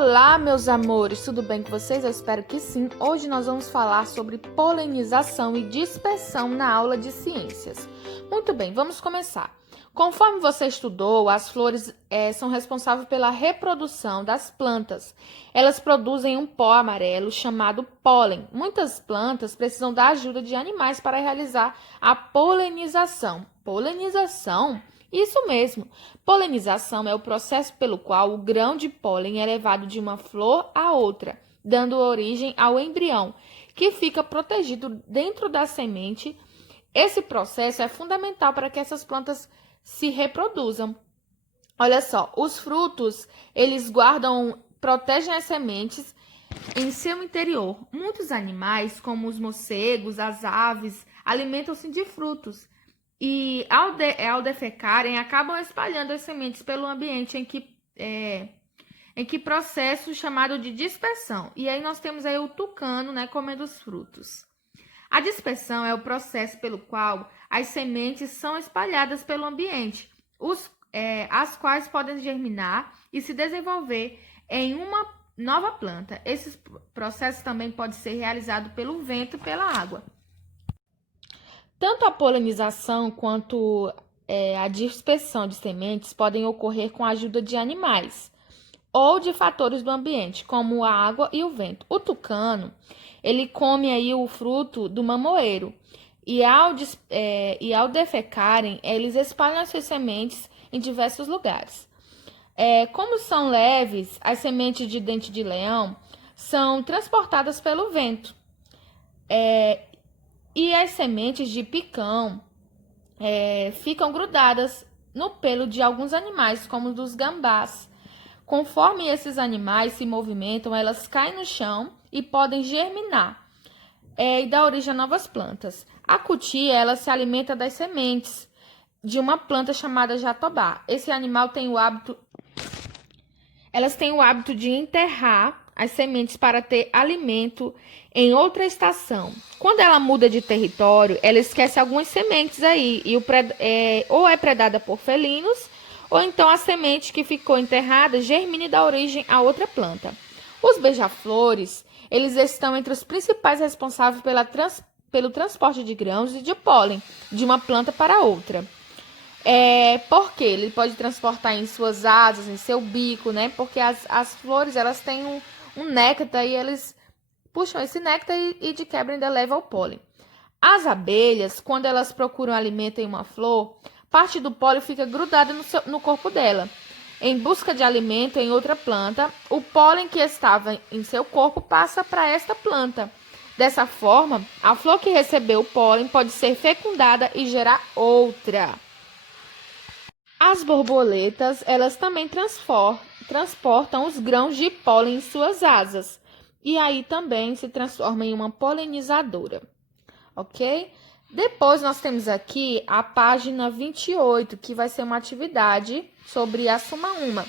Olá, meus amores, tudo bem com vocês? Eu espero que sim. Hoje nós vamos falar sobre polinização e dispersão na aula de ciências. Muito bem, vamos começar. Conforme você estudou, as flores são responsáveis pela reprodução das plantas. Elas produzem um pó amarelo chamado pólen. Muitas plantas precisam da ajuda de animais para realizar a polinização. Polinização? Isso mesmo. Polinização é o processo pelo qual o grão de pólen é levado de uma flor a outra, dando origem ao embrião, que fica protegido dentro da semente. Esse processo é fundamental para que essas plantas se reproduzam. Olha só, os frutos, eles protegem as sementes em seu interior. Muitos animais, como os morcegos, as aves, alimentam-se de frutos. E ao defecarem, acabam espalhando as sementes pelo ambiente em que processo chamado de dispersão. E aí nós temos aí o tucano, né, comendo os frutos. A dispersão é o processo pelo qual as sementes são espalhadas pelo ambiente, as quais podem germinar e se desenvolver em uma nova planta. Esse processo também pode ser realizado pelo vento e pela água. Tanto a polinização quanto a dispersão de sementes podem ocorrer com a ajuda de animais ou de fatores do ambiente, como a água e o vento. O tucano, ele come aí o fruto do mamoeiro e ao defecarem, eles espalham as suas sementes em diversos lugares. Como são leves, as sementes de dente de leão são transportadas pelo vento. E as sementes de picão ficam grudadas no pelo de alguns animais, como dos gambás. Conforme esses animais se movimentam, elas caem no chão e podem germinar e dar origem a novas plantas. A cutia, ela se alimenta das sementes de uma planta chamada jatobá. Esse animal tem elas têm o hábito de enterrar as sementes para ter alimento em outra estação. Quando ela muda de território, ela esquece algumas sementes aí, ou é predada por felinos, ou então a semente que ficou enterrada germina e dá origem a outra planta. Os beija-flores, eles estão entre os principais responsáveis pelo transporte de grãos e de pólen de uma planta para outra. Porque ele pode transportar em suas asas, em seu bico, né? Porque as flores, elas têm um néctar e eles puxam esse néctar e de quebra ainda leva o pólen. As abelhas, quando elas procuram alimento em uma flor, parte do pólen fica grudada no corpo dela. Em busca de alimento em outra planta, o pólen que estava em seu corpo passa para esta planta. Dessa forma, a flor que recebeu o pólen pode ser fecundada e gerar outra. As borboletas, elas também transportam os grãos de pólen em suas asas. E aí também se transforma em uma polinizadora, ok? Depois nós temos aqui a página 28, que vai ser uma atividade sobre a sumaúma.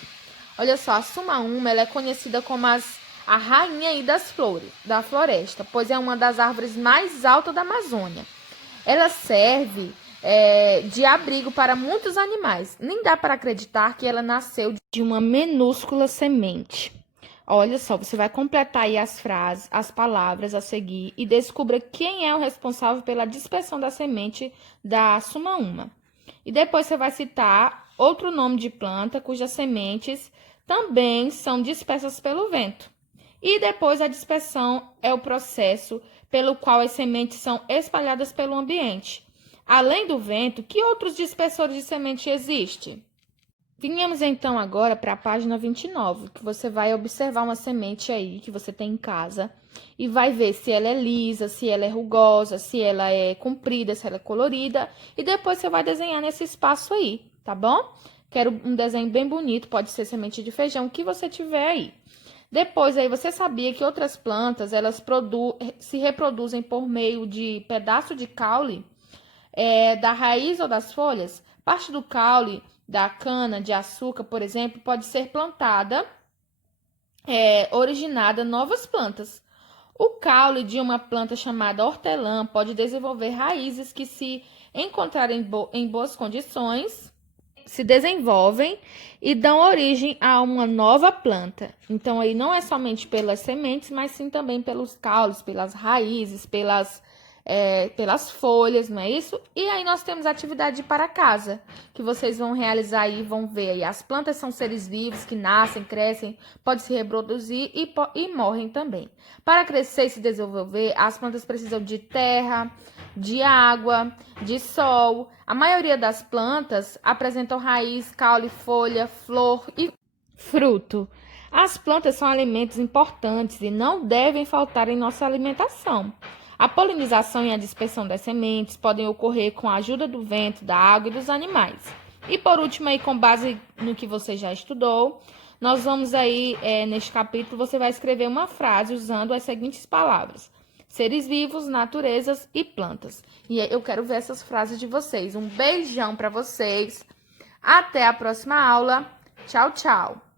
Olha só, a sumaúma, ela é conhecida como a rainha aí da floresta, pois é uma das árvores mais altas da Amazônia. Ela serve de abrigo para muitos animais. Nem dá para acreditar que ela nasceu de uma minúscula semente. Olha só, você vai completar aí as frases, as palavras a seguir e descubra quem é o responsável pela dispersão da semente da sumaúma. E depois você vai citar outro nome de planta cujas sementes também são dispersas pelo vento. E depois a dispersão é o processo pelo qual as sementes são espalhadas pelo ambiente. Além do vento, que outros dispersores de semente existem? Vinhamos então agora para a página 29, que você vai observar uma semente aí que você tem em casa e vai ver se ela é lisa, se ela é rugosa, se ela é comprida, se ela é colorida, e depois você vai desenhar nesse espaço aí, tá bom? Quero um desenho bem bonito, pode ser semente de feijão, o que você tiver aí. Depois aí você sabia que outras plantas, elas se reproduzem por meio de pedaço de caule da raiz ou das folhas? Parte do caule da cana de açúcar, por exemplo, pode ser plantada, originada novas plantas. O caule de uma planta chamada hortelã pode desenvolver raízes que, se encontrarem em boas condições, se desenvolvem e dão origem a uma nova planta. Então, aí não é somente pelas sementes, mas sim também pelos caules, pelas raízes, pelas folhas, não é isso? E aí nós temos a atividade de ir para casa, que vocês vão realizar aí, vão ver aí. As plantas são seres vivos que nascem, crescem, podem se reproduzir e morrem também. Para crescer e se desenvolver, as plantas precisam de terra, de água, de sol. A maioria das plantas apresentam raiz, caule, folha, flor e fruto. As plantas são alimentos importantes e não devem faltar em nossa alimentação. A polinização e a dispersão das sementes podem ocorrer com a ajuda do vento, da água e dos animais. E por último, aí, com base no que você já estudou, nós vamos aí, neste capítulo, você vai escrever uma frase usando as seguintes palavras: seres vivos, naturezas e plantas. E eu quero ver essas frases de vocês. Um beijão para vocês. Até a próxima aula. Tchau, tchau.